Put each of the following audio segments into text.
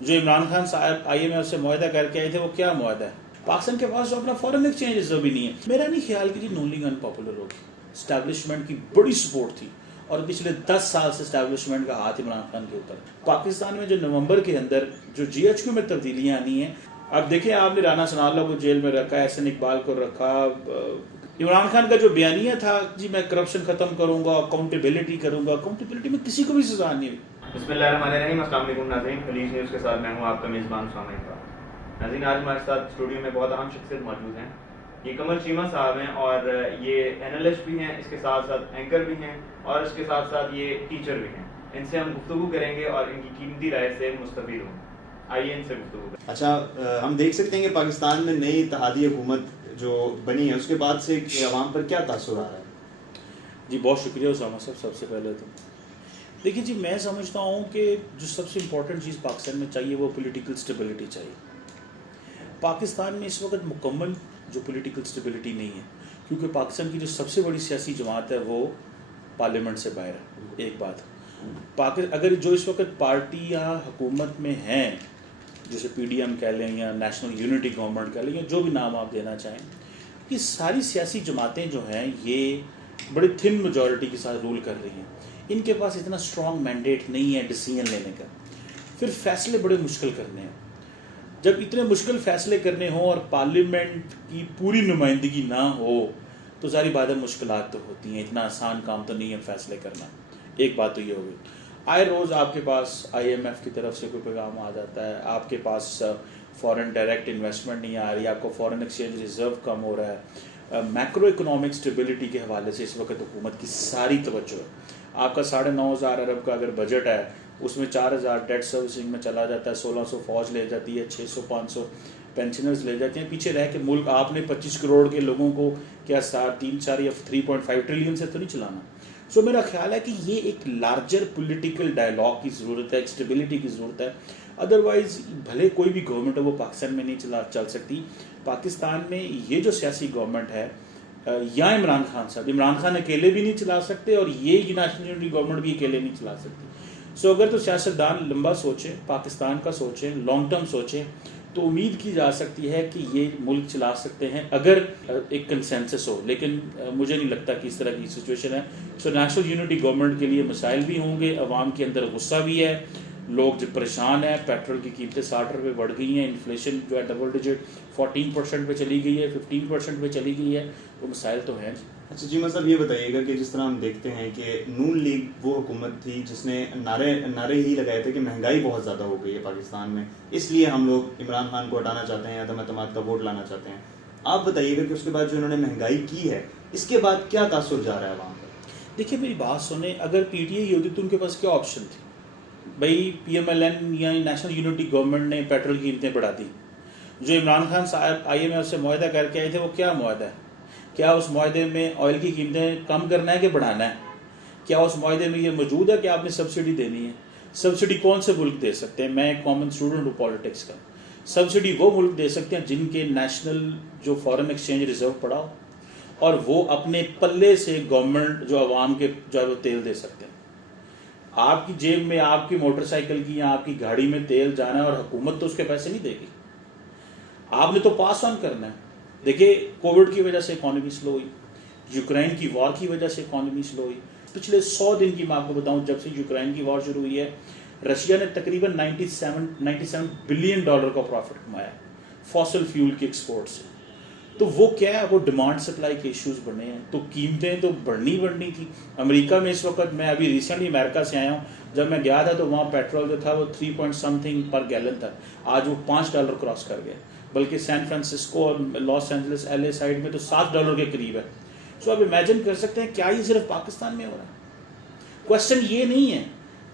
جو عمران خان صاحب IMF سے معاہدہ کر کے آئے تھے وہ کیا معاہدہ ہے؟ پاکستان کے پاس جو اپنا فورن ایکسچینج ریزرو بھی نہیں ہے. میرا نہیں خیال کہ نون لیگ ان پاپولر ہوگی. اسٹیبلشمنٹ کی بڑی سپورٹ تھی اور پچھلے 10 سال سے اسٹیبلشمنٹ کا ہاتھ عمران خان کے اوپر. پاکستان میں جو نومبر کے اندر جو GHQ میں تبدیلیاں آنی ہیں، اب دیکھیں آپ نے رانا ثناء اللہ کو جیل میں رکھا، احسن اقبال کو رکھا. عمران خان کا جو بیانیہ تھا جی میں کرپشن ختم کروں گا، اکاؤنٹیبلٹی کروں گا، اکاؤنٹیبلٹی میں کسی کو بھی سزا نہیں ہوئی. بسم اللہ الرحمن الرحیم. السلام علیکم ناظرین، خلیج نیوز کے ساتھ میں ہوں آپ کا میزبان اسامہ اقبال. ناظرین، آج ہمارے ساتھ اسٹوڈیو میں بہت اہم شخصیت موجود ہیں. یہ قمر چیمہ صاحب ہیں اور یہ اینالسٹ بھی ہیں، اس کے ساتھ ساتھ اینکر بھی ہیں اور اس کے ساتھ ساتھ یہ ٹیچر بھی ہیں. ان سے ہم گفتگو کریں گے اور ان کی قیمتی رائے سے مستفید ہوں. آئیے ان سے گفتگو کریں. اچھا، ہم دیکھ سکتے ہیں کہ پاکستان میں نئی اتحادی حکومت جو بنی ہے اس کے بعد سے عوام پر کیا تاثر آ رہا ہے؟ جی بہت شکریہ اسامہ صاحب. سب سے پہلے تو دیکھیے جی، میں سمجھتا ہوں کہ جو سب سے امپورٹنٹ چیز پاکستان میں چاہیے وہ پولیٹیکل اسٹیبلٹی چاہیے. پاکستان میں اس وقت مکمل جو پولیٹیکل اسٹیبلٹی نہیں ہے، کیونکہ پاکستان کی جو سب سے بڑی سیاسی جماعت ہے وہ پارلیمنٹ سے باہر ہے. ایک بات، اگر جو اس وقت پارٹیاں حکومت میں ہیں، جیسے PDM کہہ لیں یا نیشنل یونٹی گورنمنٹ کہہ لیں یا جو بھی نام آپ دینا چاہیں، یہ ساری سیاسی جماعتیں جو ہیں یہ بڑی تھن میجورٹی کے ساتھ رول کر رہی ہیں. ان کے پاس اتنا اسٹرانگ مینڈیٹ نہیں ہے ڈیسیژن لینے کا. پھر فیصلے بڑے مشکل کرنے ہیں. جب اتنے مشکل فیصلے کرنے ہوں اور پارلیمنٹ کی پوری نمائندگی نہ ہو تو ظاہری بات ہے مشکلات تو ہوتی ہیں. اتنا آسان کام تو نہیں ہے فیصلے کرنا. ایک بات تو یہ ہوگی. آئے روز آپ کے پاس IMF کی طرف سے کوئی پیغام آ جاتا ہے، آپ کے پاس فورن ڈائریکٹ انویسٹمنٹ نہیں آ رہی، آپ کو فورن ایکسچینج ریزرو کم ہو رہا ہے. میکرو اکنامک اسٹیبلٹی کے حوالے سے اس وقت حکومت کی ساری توجہ ہے. آپ کا 9,500 ارب کا اگر بجٹ ہے، اس میں 4,000 ڈیٹ سروسنگ میں چلا جاتا ہے، 1,600 فوج لے جاتی ہے، 600-500 پینشنرز لے جاتے ہیں. پیچھے رہ کے ملک آپ نے 25 کروڑ کے لوگوں کو کیا 3-4 یا 3.5 ٹریلین سے تو نہیں چلانا. سو میرا خیال ہے کہ یہ ایک لارجر پولیٹیکل ڈائلاگ کی ضرورت ہے، اسٹیبلٹی کی ضرورت ہے. ادروائز بھلے کوئی بھی گورنمنٹ ہے وہ پاکستان میں نہیں چل سکتی. پاکستان میں یہ جو سیاسی گورنمنٹ ہے یا عمران خان صاحب، عمران خان اکیلے بھی نہیں چلا سکتے اور یہ نیشنل یونٹی گورنمنٹ بھی اکیلے نہیں چلا سکتی. سو اگر تو سیاستدان لمبا سوچیں، پاکستان کا سوچیں، لانگ ٹرم سوچیں، تو امید کی جا سکتی ہے کہ یہ ملک چلا سکتے ہیں اگر ایک کنسنسس ہو. لیکن مجھے نہیں لگتا کہ اس طرح کی سچویشن ہے. سو نیشنل یونٹی گورنمنٹ کے لیے مسائل بھی ہوں گے، عوام کے اندر غصہ بھی ہے، لوگ جو پریشان ہیں. پیٹرول کی قیمتیں 60 روپے بڑھ گئی ہیں، انفلیشن جو ہے ڈبل ڈیجٹ 14% پہ چلی گئی ہے، 15% پہ چلی گئی ہے. وہ مسائل تو ہیں. اچھا جی، مطلب یہ بتائیے گا کہ جس طرح ہم دیکھتے ہیں کہ نون لیگ وہ حکومت تھی جس نے نعرے ہی لگائے تھے کہ مہنگائی بہت زیادہ ہو گئی ہے پاکستان میں، اس لیے ہم لوگ عمران خان کو ہٹانا چاہتے ہیں، عدم اعتماد کا ووٹ لانا چاہتے ہیں. آپ بتائیے گا کہ اس کے بعد جو انہوں نے مہنگائی کی ہے اس کے بعد کیا تاثر جا رہا ہے عوام پر؟ دیکھیے میری بات سنیں، اگر PTI ہوتی تو ان کے پاس کیا آپشن تھی؟ بھائی PMLN یا نیشنل یونٹی گورنمنٹ نے پیٹرول کی قیمتیں بڑھا دی. جو عمران خان صاحب IMF سے معاہدہ کر کے آئے تھے وہ کیا معاہدہ ہے؟ کیا اس معاہدے میں آئل کی قیمتیں کم کرنا ہے کہ بڑھانا ہے؟ کیا اس معاہدے میں یہ موجود ہے کہ آپ نے سبسڈی دینی ہے؟ سبسڈی کون سے ملک دے سکتے ہیں؟ میں ایک کامن اسٹوڈنٹ ہوں پالیٹکس کا. سبسڈی وہ ملک دے سکتے ہیں جن کے نیشنل جو فورن ایکسچینج ریزرو پڑا ہو اور وہ اپنے پلے سے گورنمنٹ جو عوام کے جو ہے وہ تیل دے سکتے ہیں. آپ کی جیب میں آپ کی موٹر سائیکل کی یا آپ کی گاڑی میں تیل جانا ہے اور حکومت تو اس کے پیسے نہیں دے گی. آپ نے تو پاس آن کرنا ہے. دیکھیے کووڈ کی وجہ سے اکانومی سلو ہوئی، یوکرین کی وار کی وجہ سے اکانومی سلو ہوئی. پچھلے 100 دن کی میں آپ کو بتاؤں، جب سے یوکرین کی وار شروع ہوئی ہے رشیا نے تقریباً $97 بلین کا پروفٹ کمایا فاسل فیول کی ایکسپورٹ سے. تو وہ کیا ہے، وہ ڈیمانڈ سپلائی کے ایشوز بڑھنے ہیں. تو قیمتیں تو بڑھنی تھی. امریکہ میں اس وقت، میں ابھی ریسنٹلی امریکہ سے آیا ہوں، جب میں گیا تھا تو وہاں پیٹرول جو تھا وہ 3 پر گیلن تھا. آج وہ $5 کراس کر گیا. بلکہ سین فرانسسکو اور لاس اینجلس LA سائڈ میں تو $7 کے قریب ہے. سو آپ امیجن کر سکتے ہیں کیا یہ صرف پاکستان میں ہو رہا ہے؟ کوشچن یہ نہیں ہے،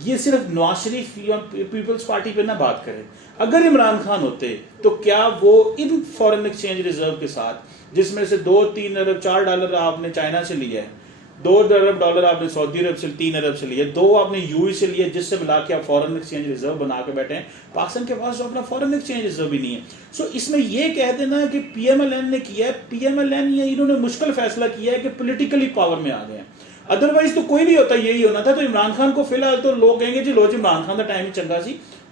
یہ صرف نواز شریف یا پیپلز پارٹی پہ نہ بات کریں. اگر عمران خان ہوتے تو کیا وہ ان فورن ایکسچینج ریزرو کے ساتھ، جس میں سے $2-3 ارب $4 آپ نے چائنا سے لیا ہے، $2 ارب آپ نے سعودی عرب سے، 3 ارب سے لیے، 2 آپ نے UAE سے لیے، جس سے ملا کے آپ فورن ایکسچینج ریزرو بنا کے بیٹھے ہیں. پاکستان کے پاس جو اپنا فورن ایکسچینج ریزرو بھی نہیں ہے. سو اس میں یہ کہہ دینا کہ PMLN نے کیا ہے، PMLN یا انہوں نے مشکل فیصلہ کیا ہے کہ پولیٹیکلی پاور میں آ گئے ہیں. ادروائز تو کوئی نہیں ہوتا، یہی ہونا تھا. تو عمران خان کو فی الحال تو لوگ کہیں گے جی لو جی عمران خان کا ٹائم ہی چنگا سی،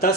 10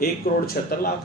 1,76,00,000।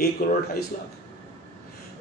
1,28,00,000।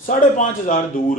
5,500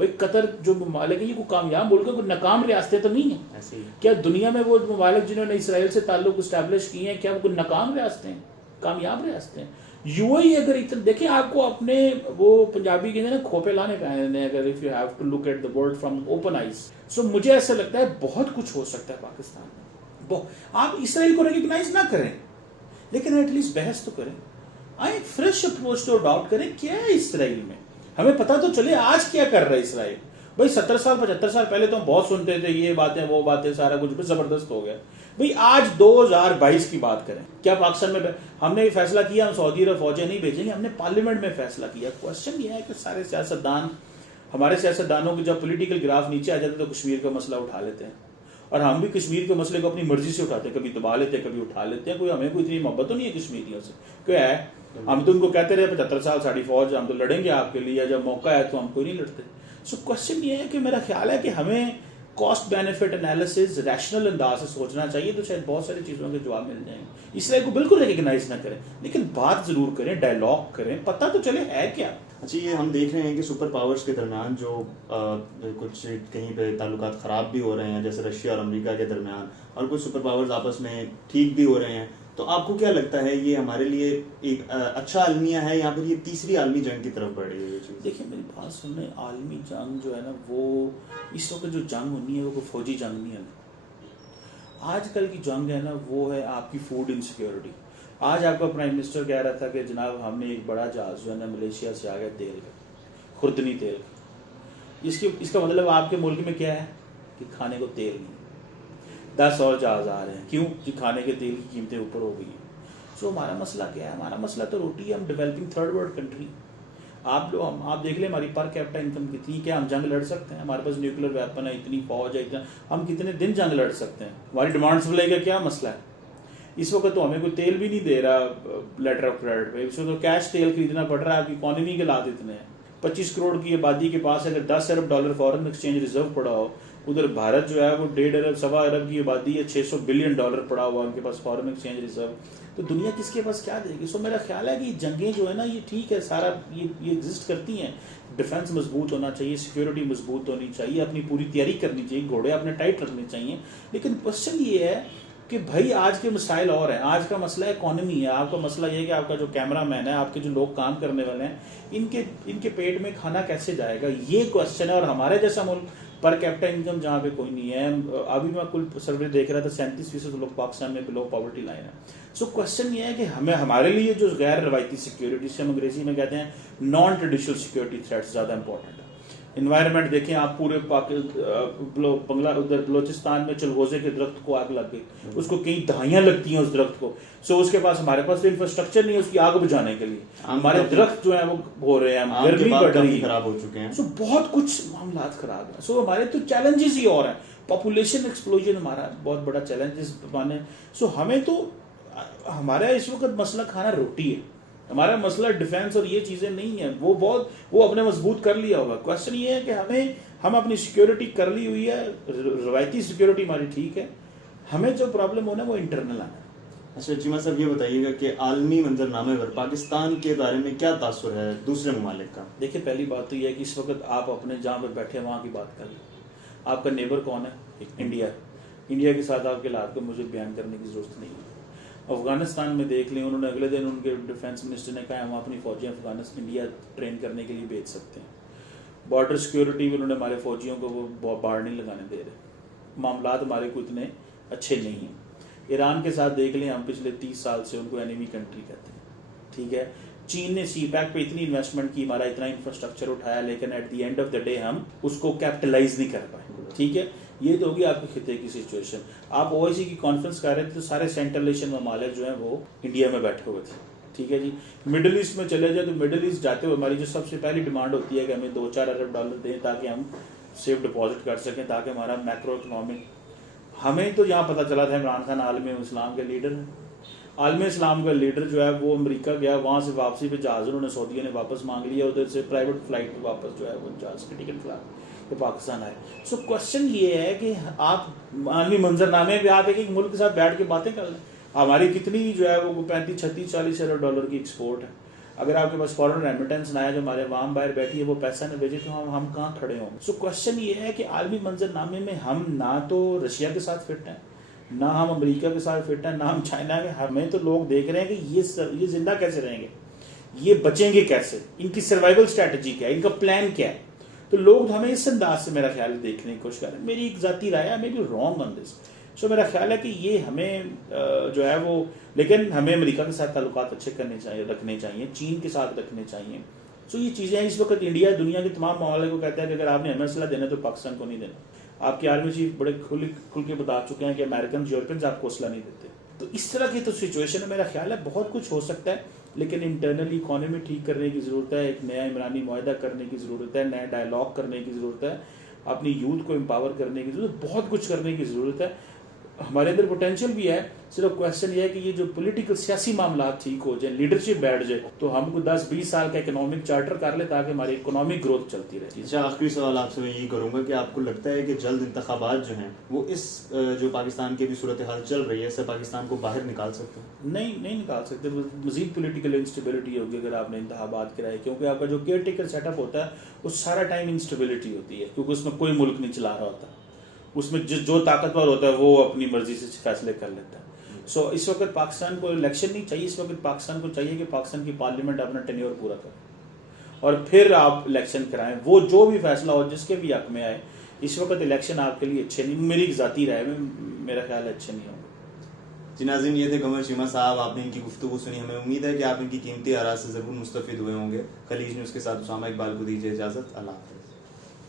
بھائی قطر جو ممالک ہیں یہ کوئی کامیاب ملک ہے، کوئی ناکام ریاستیں تو نہیں ہیں. ایسے ہی کیا دنیا میں وہ ممالک جنہوں نے اسرائیل سے تعلق اسٹیبلش کیے ہیں کیا وہ کوئی ناکام ریاستیں ہیں؟ کامیاب ریاستیں ہیں. یو اے ای اگر اتنا دیکھیں آپ کو اپنے وہ پنجابی کہتے ہیں نا کھوپے لانے پہ آئے ہیں اگر if you have to look at the world from open eyes. So مجھے ایسا لگتا ہے بہت کچھ ہو سکتا ہے پاکستان میں. آپ اسرائیل کو ریکگنائز نہ کریں لیکن ایٹ لیسٹ بحث تو کریں. آئیں فریش اپروچ تو اڈاپٹ کریں. کیا ہے اسرائیل میں ہمیں پتہ تو چلے آج کیا کر رہا ہے اسرائیل. بھائی 70 سال 75 سال پہلے تو ہم بہت سنتے تھے یہ باتیں وہ باتیں سارا کچھ زبردست ہو گیا. بھئی آج 2022 کی بات کریں. کیا پاکستان میں ہم نے یہ فیصلہ کیا ہم سعودی عرب فوجیں نہیں بھیجیں گے؟ ہم نے پارلیمنٹ میں فیصلہ کیا. کوشچن یہ ہے کہ سارے سیاستدان ہمارے سیاستدانوں کے جب پولیٹیکل گراف نیچے آ جاتے تو کشمیر کا مسئلہ اٹھا لیتے ہیں اور ہم بھی کشمیر کے مسئلے کو اپنی مرضی سے اٹھاتے ہیں. کبھی دبا لیتے ہیں کبھی اٹھا لیتے ہیں. کوئی ہمیں کوئی اتنی محبت تو نہیں ہے کشمیریوں سے. کیا ہے ہم تو ان کو کہتے رہے 75 سال ساڑھی فوج ہم تو لڑیں گے آپ کے لیے, جب موقع ہے تو ہم کوئی نہیں لڑتے. سو کوشچن یہ ہے کہ میرا خیال ہے کہ ہمیں کاسٹ بینیفٹ انالیسز ریشنل انداز سے سوچنا چاہیے تو شاید بہت ساری چیزوں کے جواب مل جائیں گے. اسرائیل کو بالکل ریکگنائز نہ کریں لیکن بات ضرور کریں, ڈائلاگ کریں, پتہ تو چلے ہے کیا. اچھا یہ ہم دیکھ رہے ہیں کہ سپر پاورز کے درمیان جو کچھ کہیں پہ تعلقات خراب بھی ہو رہے ہیں جیسے رشیا اور امریکہ کے درمیان, اور کچھ سپر پاورز آپس میں ٹھیک بھی ہو رہے ہیں. تو آپ کو کیا لگتا ہے یہ ہمارے لیے ایک اچھا المیہ ہے یا پھر یہ تیسری عالمی جنگ کی طرف بڑھ رہی ہے یہ چیز؟ دیکھیں میری بات سنیں, عالمی جنگ جو ہے نا وہ اس وقت جو جنگ ہونی ہے وہ کوئی فوجی جنگ نہیں ہے. آج کل کی جنگ ہے نا وہ ہے آپ کی فوڈ انسیکیورٹی. آج آپ کا پرائم منسٹر کہہ رہا تھا کہ جناب ہم نے ایک بڑا جہاز جو ہے نا ملیشیا سے آ گیا تیل کا, خوردنی تیل کا. اس کا مطلب آپ کے ملک میں کیا ہے کہ کھانے کو تیل نہیں, 10 اور جہاز آ رہے ہیں. کیوں؟ کہ کھانے کے تیل کی قیمتیں اوپر ہو گئی ہیں. سو ہمارا مسئلہ کیا ہے؟ ہمارا مسئلہ تو روٹی ہے. ہم ڈیولپنگ تھرڈ ورلڈ کنٹری. آپ دیکھ لیں ہماری پر کیپٹا انکم کتنی. کیا ہم جنگ لڑ سکتے ہیں؟ ہمارے پاس نیوکلیر ویپن ہے, اتنی فوج ہے, اتنا ہم کتنے دن جنگ لڑ سکتے ہیں؟ ہماری ڈیمانڈ سپلائی کا کیا مسئلہ ہے؟ اس وقت تو ہمیں کوئی تیل بھی نہیں دے رہا لیٹر آف کریڈٹ پہ. اس وقت تو کیش تیل خریدنا پڑ رہا ہے. آپ کی اکانومی کے حالات اتنے ہیں. 25 کروڑ کی آبادی کے پاس اگر 10 ارب ڈالر فارن ایکسچینج ریزرو پڑا ہو, ادھر بھارت جو ہے وہ 1.5 ارب 1.25 ارب کی آبادی ہے, 600 بلین ڈالر پڑا ہوا ان کے پاس فارن ایکسچینج ریزرو. تو دنیا کس کے پاس کیا دے گی؟ سو میرا خیال ہے کہ یہ جنگیں جو ہے نا یہ ٹھیک ہے, سارا یہ ایگزسٹ کرتی ہیں. ڈیفنس مضبوط ہونا چاہیے, سیکیورٹی مضبوط ہونی چاہیے, اپنی پوری تیاری کرنی چاہیے, گھوڑے اپنے ٹائٹ رکھنے چاہیے. لیکن کوشچن یہ ہے کہ بھائی آج کے مسائل اور ہیں. آج کا مسئلہ اکانومی ہے. آپ کا مسئلہ یہ ہے کہ آپ کا جو کیمرہ مین ہے, آپ کے جو لوگ کام کرنے والے ہیں, ان کے پیٹ میں کھانا کیسے جائے گا, یہ کوشچن ہے. اور ہمارے جیسا ملک پر کیپٹا انکم جہاں پہ کوئی نہیں ہے. ابھی میں کل سروے دیکھ رہا تھا 37% لوگ پاکستان میں بلو پاورٹی لائن ہے. سو کوشچن یہ ہے کہ ہمارے لیے جو غیر روایتی سیکیورٹی سے ہم انگریزی میں کہتے ہیں نان ٹریڈیشنل سیکیورٹی تھریٹس زیادہ امپورٹنٹ ہے. انوائرمنٹ دیکھیں آپ پورے بنگلہ ادھر بلوچستان میں چلغوزے کے درخت کو آگ لگ گئی, اس کو کئی دہائیاں لگتی ہیں اس درخت کو. سو اس کے پاس ہمارے پاس تو انفراسٹرکچر نہیں ہے اس کی آگ بجھانے کے لیے. ہمارے درخت جو ہیں وہ ہو رہے ہیں, گرمی بڑھ رہی ہے, خراب ہو چکے ہیں. سو بہت کچھ معاملات خراب ہیں. سو ہمارے تو چیلنجز ہی اور ہیں. پاپولیشن ایکسپلوژن ہمارا بہت بڑا چیلنج اس زمانے. سو ہمیں تو ہمارا اس وقت مسئلہ کھانا روٹی ہے. ہمارا مسئلہ ڈیفینس اور یہ چیزیں نہیں ہیں. وہ اپنے مضبوط کر لیا ہوگا. کوشچن یہ ہے کہ ہم اپنی سیکیورٹی کر لی ہوئی ہے, روایتی سیکیورٹی ہماری ٹھیک ہے, ہمیں جو پرابلم ہونا ہے وہ انٹرنل آنا ہے. اچھا چیمہ صاحب یہ بتائیے گا کہ عالمی منظرنامے پر پاکستان کے بارے میں کیا تاثر ہے دوسرے ممالک کا؟ دیکھیں پہلی بات تو یہ ہے کہ اس وقت آپ اپنے جہاں پہ بیٹھے ہیں وہاں کی بات کر لیں. آپ کا نیبر کون ہے؟ انڈیا. انڈیا کے ساتھ آپ کے حالات کو مجھے بیان کرنے کی ضرورت نہیں ہے. افغانستان میں دیکھ لیں, انہوں نے اگلے دن ان کے ڈیفینس منسٹر نے کہا ہم اپنی فوجیں افغانستان انڈیا ٹرین کرنے کے لیے بھیج سکتے ہیں. بارڈر سیکیورٹی میں انہوں نے ہمارے فوجیوں کو وہ بارڈ نہیں لگانے دے رہے. معاملات ہمارے کو اتنے اچھے نہیں ہیں. ایران کے ساتھ دیکھ لیں, ہم پچھلے 30 سال سے ان کو اینیمی کنٹری کہتے ہیں. ٹھیک ہے, چین نے سی پیک پہ اتنی انویسٹمنٹ کی, ہمارا اتنا انفراسٹرکچر اٹھایا, لیکن at the end of the day ہم اس کو کیپٹلائز نہیں کر پائے. ٹھیک ہے, یہ تو ہوگی آپ کے خطے کی سچویشن. آپ او آئی سی کی کانفرنس کر رہے تھے تو سارے سینٹرل ایشین ممالک جو ہیں وہ انڈیا میں بیٹھے ہوئے تھے. ٹھیک ہے جی. مڈل ایسٹ میں چلے جائیں تو مڈل ایسٹ جاتے ہوئے ہماری جو سب سے پہلی ڈیمانڈ ہوتی ہے کہ ہمیں 2-4 ارب ڈالر دیں تاکہ ہم سیف ڈپازٹ کر سکیں, تاکہ ہمارا میکرو اکنامک. ہمیں تو یہاں پتہ چلا تھا عمران خان عالم اسلام کے لیڈر ہیں. عالم اسلام کا لیڈر جو ہے وہ امریکہ گیا, وہاں سے واپسی پہ جہاز انہوں نے سعودیہ نے واپس مانگ لیا, ادھر سے پرائیویٹ فلائٹ پہ واپس جو ہے وہ جہاز کی ٹکٹ فلا تو پاکستان آئے. سو کوشچن یہ ہے کہ آپ عالمی منظرنامے پہ آپ ایک ملک کے ساتھ بیٹھ کے باتیں کر لیں. ہماری کتنی جو ہے وہ 35-36-40 ارب ڈالر کی ایکسپورٹ ہے. اگر آپ کے پاس فورن ریمیٹنس نہ آیا جو ہمارے عوام باہر بیٹھی ہے وہ پیسہ نہ بھیجے تو ہم کہاں کھڑے ہوں. سو کوشچن یہ ہے کہ عالمی منظر نامے میں ہم نہ تو رشیا کے ساتھ فٹ ہیں, نہ ہم امریکہ کے ساتھ فٹ ہیں, نہ ہم چائنا کے. ہمیں تو لوگ دیکھ رہے ہیں کہ یہ زندہ کیسے رہیں گے, یہ بچیں گے کیسے, ان کی سروائیول اسٹریٹجی کیا ہے, ان کا پلان کیا ہے. تو لوگ ہمیں اس انداز سے میرا خیال ہے دیکھنے کی کوشش کر رہے ہیں. میری ایک ذاتی رائے ہے, میں بھی رانگ آن دس. سو میرا خیال ہے کہ یہ ہمیں جو ہے وہ, لیکن ہمیں امریکہ کے ساتھ تعلقات اچھے رکھنے چاہیے, چین کے ساتھ رکھنے چاہیے. سو یہ چیزیں اس وقت انڈیا دنیا کے تمام ممالک کو کہتا ہے کہ اگر آپ نے ہمیں اسلحہ دینا تو پاکستان کو نہیں دینا. آپ کے آرمی چیف بڑے کھل کے بتا چکے ہیں کہ امریکنز یورپینز آپ کو اسلحہ نہیں دیتے. تو اس طرح کی تو سچویشن ہے. میرا خیال ہے بہت کچھ ہو سکتا ہے, لیکن انٹرنلی اکانومی ٹھیک کرنے کی ضرورت ہے, ایک نیا عمرانی معاہدہ کرنے کی ضرورت ہے, نیا ڈائلاگ کرنے کی ضرورت ہے, اپنی یوتھ کو امپاور کرنے کی ضرورت ہے, بہت کچھ کرنے کی ضرورت ہے. ہمارے اندر پوٹینشیل بھی ہے, صرف کویسچن یہ ہے کہ یہ جو پولیٹیکل سیاسی معاملات ٹھیک ہو جائیں, لیڈرشپ بیٹھ جائے, تو ہم کو 10-20 سال کا اکنامک چارٹر کر لیں تاکہ ہماری اکنامک گروتھ چلتی رہے. اچھا, آخری سوال آپ سے میں یہی کروں گا کہ آپ کو لگتا ہے کہ جلد انتخابات جو ہیں وہ اس جو پاکستان کی بھی صورتحال چل رہی ہے اس سے پاکستان کو باہر نکال سکتے ہیں؟ نہیں نکال سکتے. مزید پولیٹیکل انسٹیبلٹی ہوگی اگر آپ نے انتخابات کرائے, کیونکہ آپ کا جو کیئر ٹیکر سیٹ اپ ہوتا ہے وہ سارا ٹائم انسٹیبلٹی ہوتی ہے, کیونکہ اس میں کوئی ملک نہیں چلا رہا ہوتا. اس میں جو طاقتور ہوتا ہے وہ اپنی مرضی سے فیصلے کر لیتا ہے. سو اس وقت پاکستان کو الیکشن نہیں چاہیے, اس وقت پاکستان کو چاہیے کہ پاکستان کی پارلیمنٹ اپنا ٹینیور پورا کرے اور پھر آپ الیکشن کرائیں. وہ جو بھی فیصلہ ہو جس کے بھی حق میں آئے. اس وقت الیکشن آپ کے لیے اچھے نہیں, میری ایک ذاتی رائے میں میرا خیال ہے اچھے نہیں ہوں گے. جی ناظرین, یہ تھے قمر چیمہ صاحب, آپ نے ان کی گفتگو سنی. ہمیں امید ہے کہ آپ ان کی قیمتی آراء سے ضرور مستفید ہوئے ہوں گے. خلیج نیوز کے ساتھ اسامہ اقبال کو دیجیے اجازت. اللہ حافظ.